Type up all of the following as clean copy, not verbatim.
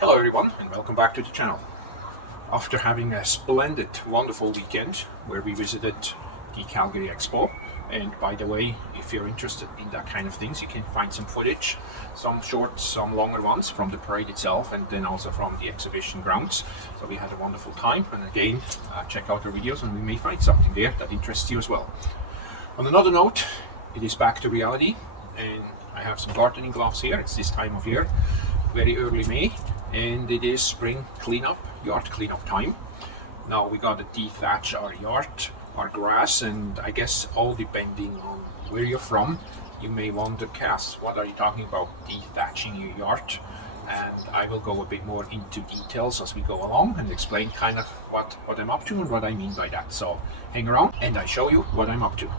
Hello everyone and welcome back to the channel. After having a splendid, wonderful weekend where we visited the Calgary Expo, and by the way, if you're interested in that kind of things, you can find some footage, some short, some longer ones from the parade itself and then also from the exhibition grounds. So we had a wonderful time, and again, check out our videos and we may find something there that interests you as well. On another note, it is back to reality, and I have some gardening gloves here. It's this time of year, very early May, and it is spring cleanup, yard cleanup time. Now we gotta dethatch our yard, our grass, and I guess all depending on where you're from, you may wonder, Kass, what are you talking about, dethatching your yard? And I will go a bit more into details as we go along and explain kind of what I'm up to and what I mean by that. So hang around and I show you what I'm up to.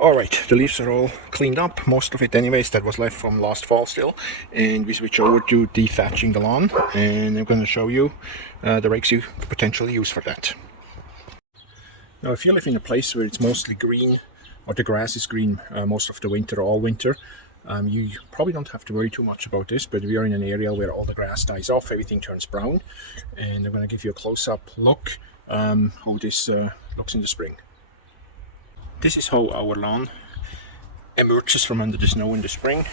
Alright, the leaves are all cleaned up, most of it anyways, that was left from last fall still, and we switch over to dethatching the lawn, and I'm going to show you the rakes you could potentially use for that. Now if you live in a place where it's mostly green, or the grass is green most of the winter or all winter, you probably don't have to worry too much about this, but we are in an area where all the grass dies off, everything turns brown, and I'm going to give you a close-up look how this looks in the spring. This is how our lawn emerges from under the snow in the spring,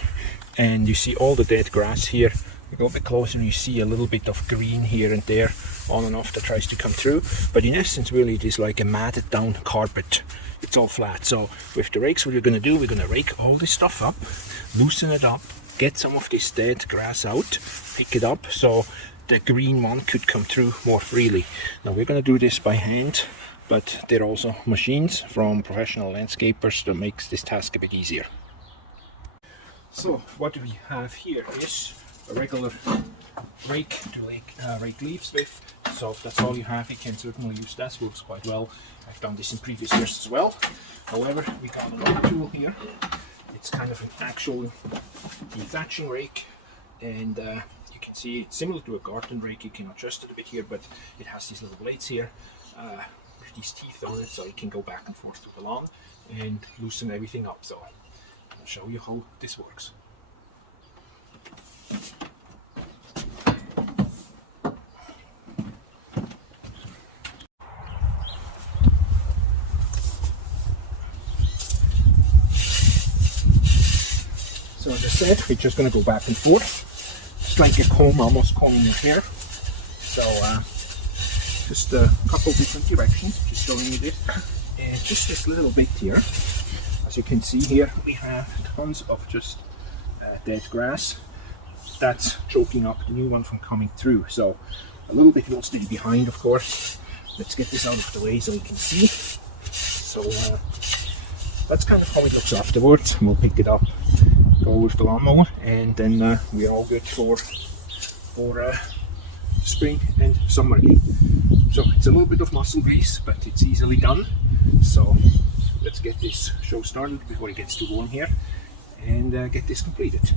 and you see all the dead grass here. You go a bit closer and you see a little bit of green here and there on and off that tries to come through, but in essence really it is like a matted down carpet. It's all flat. So with the rakes, what you're going to do, we're going to rake all this stuff up, loosen it up, get some of this dead grass out, pick it up so the green one could come through more freely. Now we're going to do this by hand, but there are also machines from professional landscapers that makes this task a bit easier. So what we have here is a regular rake to rake leaves with. So if that's all you have, you can certainly use that. Works quite well. I've done this in previous years as well. However, we got another tool here. It's kind of an actual dethatching rake, and you can see it's similar to a garden rake. You can adjust it a bit here, but it has these little blades here with these teeth on it, so you can go back and forth through the lawn and loosen everything up. So I'll show you how this works. So as I said, we're just going to go back and forth. It's like a comb, almost combing your hair. So just a couple different directions, just showing you this. And just this little bit here, as you can see here, we have tons of just dead grass that's choking up the new one from coming through. So a little bit will stay behind, of course. Let's get this out of the way so we can see. So that's kind of how it looks afterwards. We'll pick it up, go with the lawnmower, and then we're all good for spring and summer again. So it's a little bit of muscle grease, but it's easily done. So let's get this show started before it gets too warm here, and get this completed.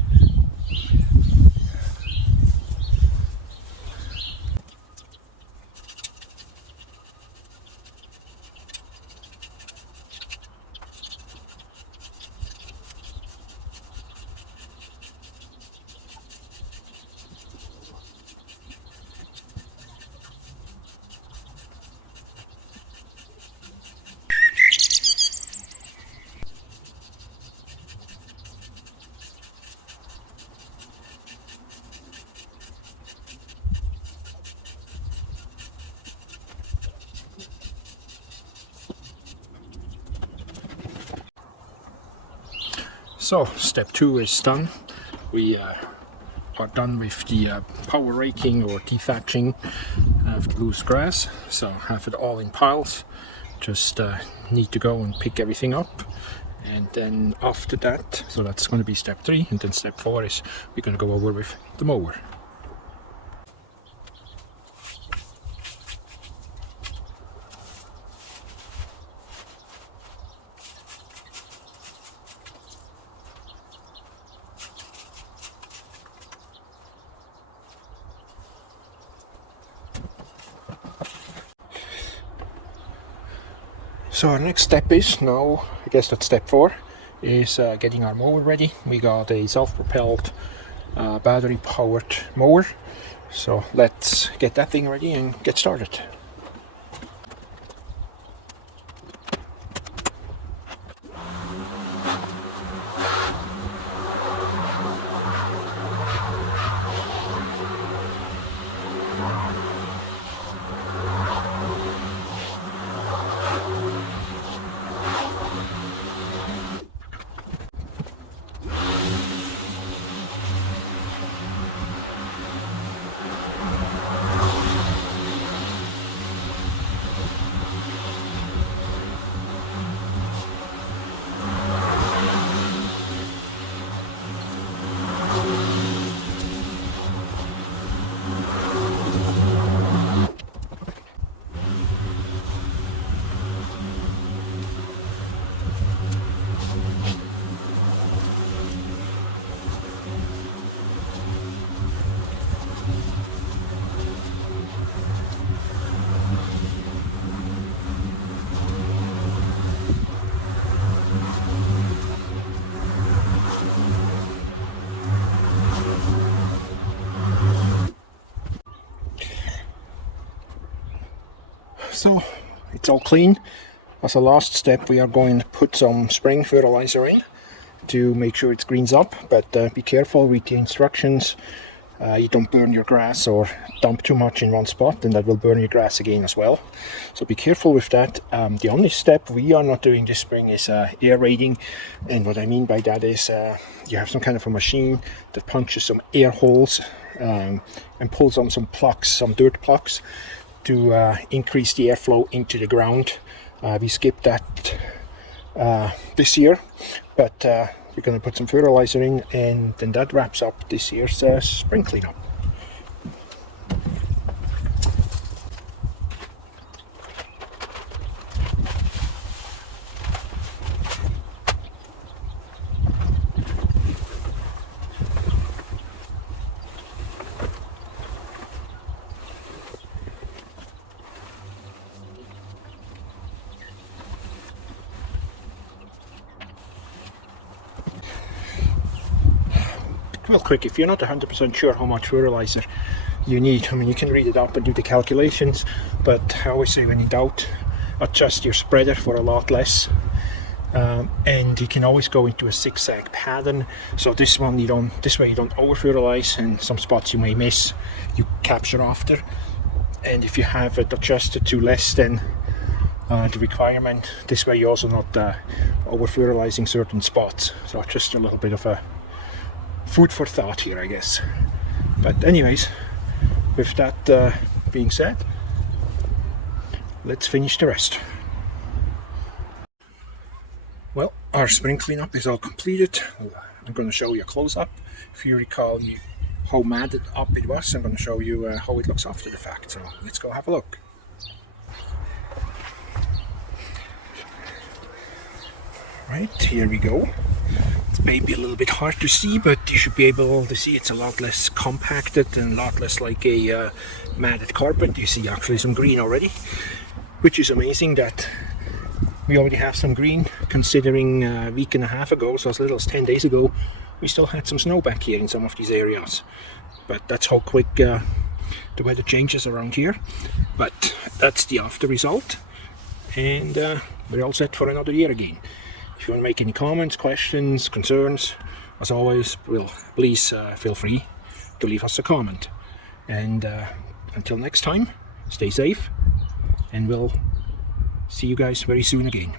So step 2 is done. We are done with the power raking or dethatching have the loose grass, so have it all in piles. Just need to go and pick everything up, and then after that, so that's going to be step 3, and then step 4 is we're going to go over with the mower. So our next step is now, I guess that's step 4, is getting our mower ready. We got a self-propelled battery powered mower, so let's get that thing ready and get started. So it's all clean. As a last step, we are going to put some spring fertilizer in to make sure it greens up, but be careful with the instructions. You don't burn your grass or dump too much in one spot, and that will burn your grass again as well. So be careful with that. The only step we are not doing this spring is aerating, and what I mean by that is you have some kind of a machine that punches some air holes and pulls on some plugs, some dirt plugs, to increase the airflow into the ground. We skipped that this year, but we're going to put some fertilizer in, and then that wraps up this year's spring cleanup. Real quick, if you're not 100% sure how much fertilizer you need, I mean, you can read it up and do the calculations, but I always say when in doubt, adjust your spreader for a lot less. And you can always go into a zigzag pattern, so this way you don't over fertilize, and some spots you may miss you capture after. And if you have it adjusted to less than the requirement, this way you're also not over fertilizing certain spots. So just a little bit of a food for thought here, I guess. But anyways, with that being said, let's finish the rest. Well, our spring cleanup is all completed. I'm going to show you a close-up. If you recall how matted up it was, I'm going to show you how it looks after the fact. So let's go have a look. Right, here we go. It's maybe a little bit hard to see, but you should be able to see it's a lot less compacted and a lot less like a matted carpet. You see actually some green already, which is amazing that we already have some green, considering a week and a half ago, so as little as 10 days ago, we still had some snow back here in some of these areas. But that's how quick the weather changes around here. But that's the after result, and we're all set for another year again. If you want to make any comments, questions, concerns, as always, please feel free to leave us a comment. And until next time, stay safe, and we'll see you guys very soon again.